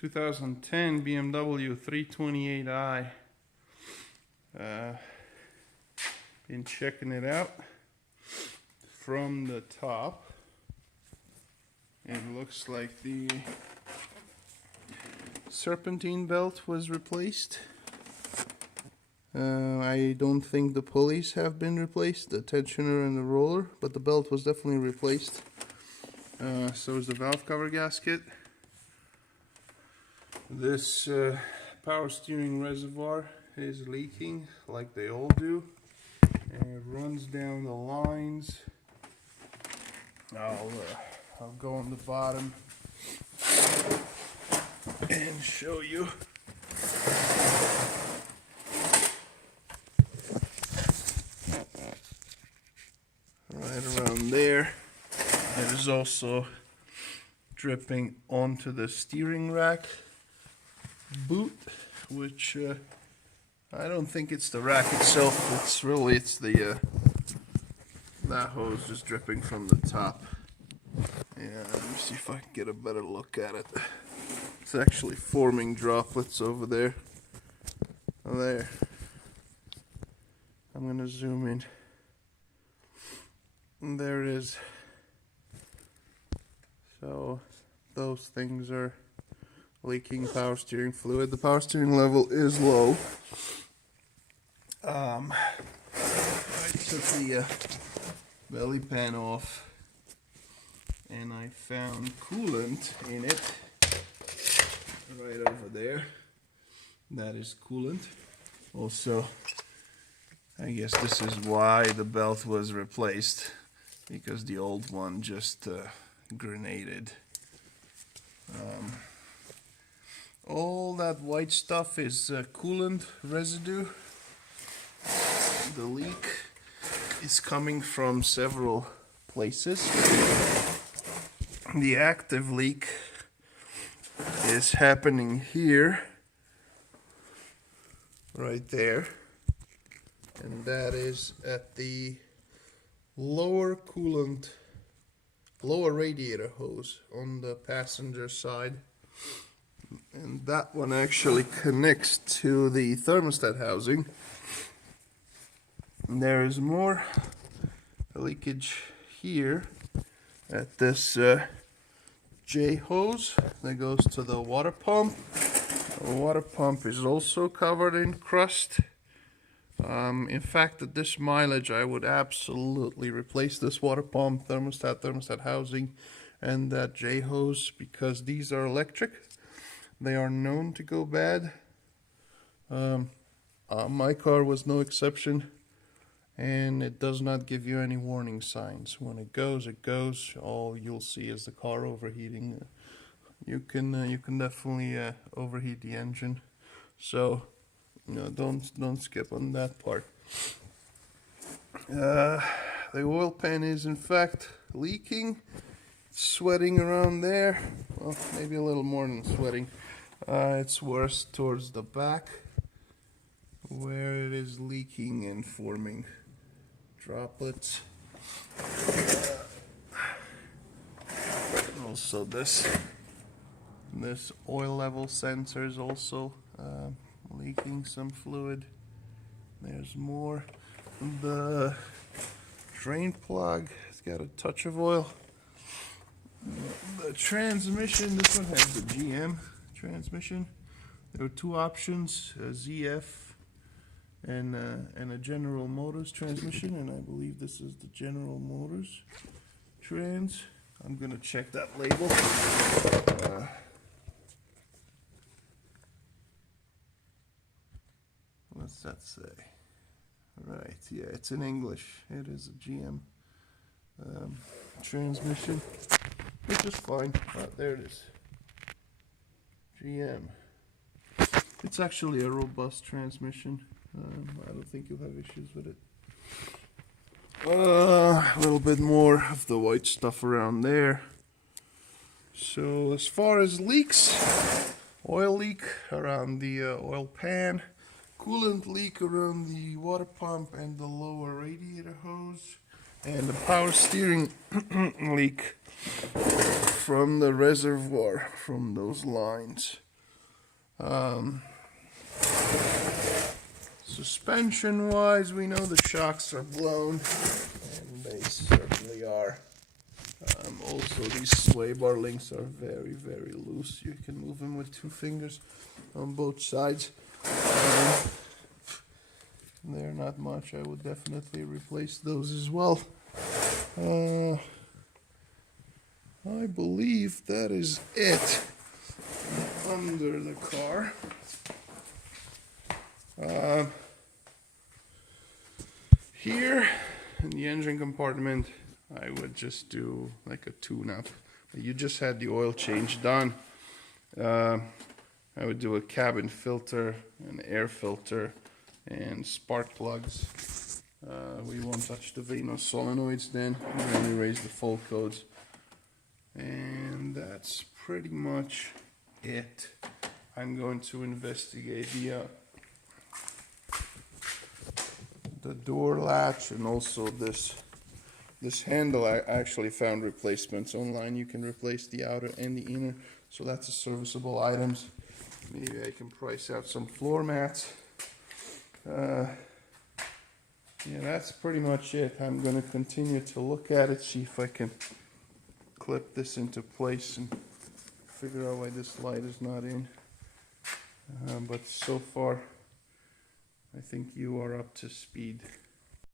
2010 BMW 328i. Been checking it out from the top. It looks like the serpentine belt was replaced. I don't think the pulleys have been replaced, the tensioner and the roller, but the belt was definitely replaced. So is the valve cover gasket. This power steering reservoir is leaking like they all do, and it runs down the lines. I'll go on the bottom and show you. Right around there. It is also dripping onto the steering rack boot, which I don't think it's the rack itself. It's the that hose just dripping from the top. Yeah, let me see if I can get a better look at it. It's actually forming droplets over there. There. I'm gonna zoom in. And there it is. So those things are leaking power steering fluid. The power steering level is low. I took the belly pan off and I found coolant in it right over there. That is coolant. Also, I guess this is why the belt was replaced, because the old one just grenaded. All that white stuff is coolant residue. The leak is coming from several places. The active leak is happening here, right there, and that is at the lower radiator hose on the passenger side, and that one actually connects to the thermostat housing. And there is more leakage here at this J hose that goes to the water pump. The water pump is also covered in crust. In fact, at this mileage, I would absolutely replace this water pump, thermostat housing, and that J hose, because these are electric. They are known to go bad. My car was no exception, and it does not give you any warning signs. When it goes, it goes. All you'll see is the car overheating. You can definitely overheat the engine. So, don't skip on that part. The oil pan is in fact leaking. It's sweating around there. Well, maybe a little more than sweating. It's worse towards the back, where it is leaking and forming droplets. Also this oil level sensor is also leaking some fluid. There's more. The drain plug has got a touch of oil. The transmission, this one has the GM transmission. There were two options, a ZF and a General Motors transmission, and I believe this is the General Motors trans. I'm gonna check that label. What's that say? Right, yeah, it's in English. It is a GM transmission, which is fine. There it is. GM. It's actually a robust transmission. I don't think you'll have issues with it. A little bit more of the white stuff around there. So as far as leaks, oil leak around the oil pan, coolant leak around the water pump and the lower radiator hose, and the power steering leak from the reservoir, from those lines. Suspension wise, we know the shocks are blown, and they certainly are. Also, these sway bar links are very, very loose. You can move them with 2 fingers on both sides. They're not much. I would definitely replace those as well. I believe that is it under the car. Here in the engine compartment, I would just do like a tune-up. You just had the oil change done. I would do a cabin filter, an air filter, and spark plugs. We won't touch the Venus solenoids then. We only raise the full codes. And that's pretty much it. I'm going to investigate the door latch, and also this handle. I actually found replacements online. You can replace the outer and the inner, so that's a serviceable items. Maybe I can price out some floor mats. Yeah, that's pretty much it. I'm going to continue to look at it, see if I can clip this into place and figure out why this light is not in. But so far, I think you are up to speed.